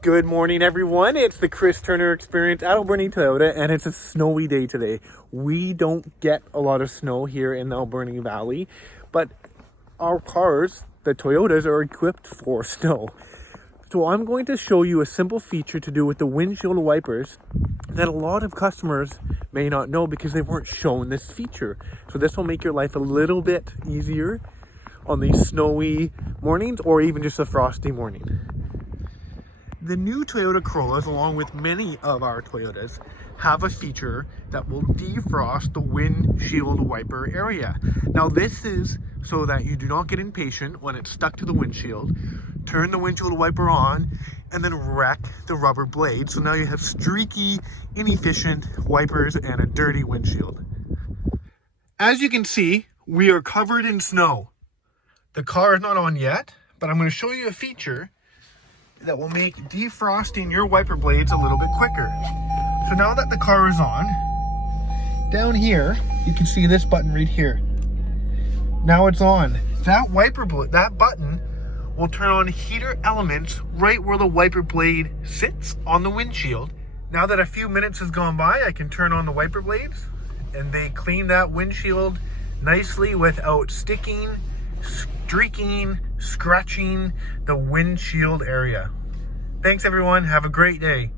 Good morning, everyone. It's the Chris Turner Experience at Alberni Toyota, and it's a snowy day today. We don't get a lot of snow here in the Alberni Valley, but our cars, the Toyotas, are equipped for snow. So I'm going to show you a simple feature to do with the windshield wipers that a lot of customers may not know because they weren't shown this feature. So this will make your life a little bit easier on these snowy mornings or even just a frosty morning. The new Toyota Corollas, along with many of our Toyotas, have a feature that will defrost the windshield wiper area. Now this is so that you do not get impatient when it's stuck to the windshield, turn the windshield wiper on, and then wreck the rubber blade. So now you have streaky, inefficient wipers and a dirty windshield. As you can see, we are covered in snow. The car is not on yet, but I'm going to show you a feature that will make defrosting your wiper blades a little bit quicker. So now that the car is on, down here, you can see this button right here. Now it's on. That that button will turn on heater elements right where the wiper blade sits on the windshield. Now that a few minutes has gone by, I can turn on the wiper blades and they clean that windshield nicely without sticking, streaking, scratching the windshield area. Thanks everyone, have a great day.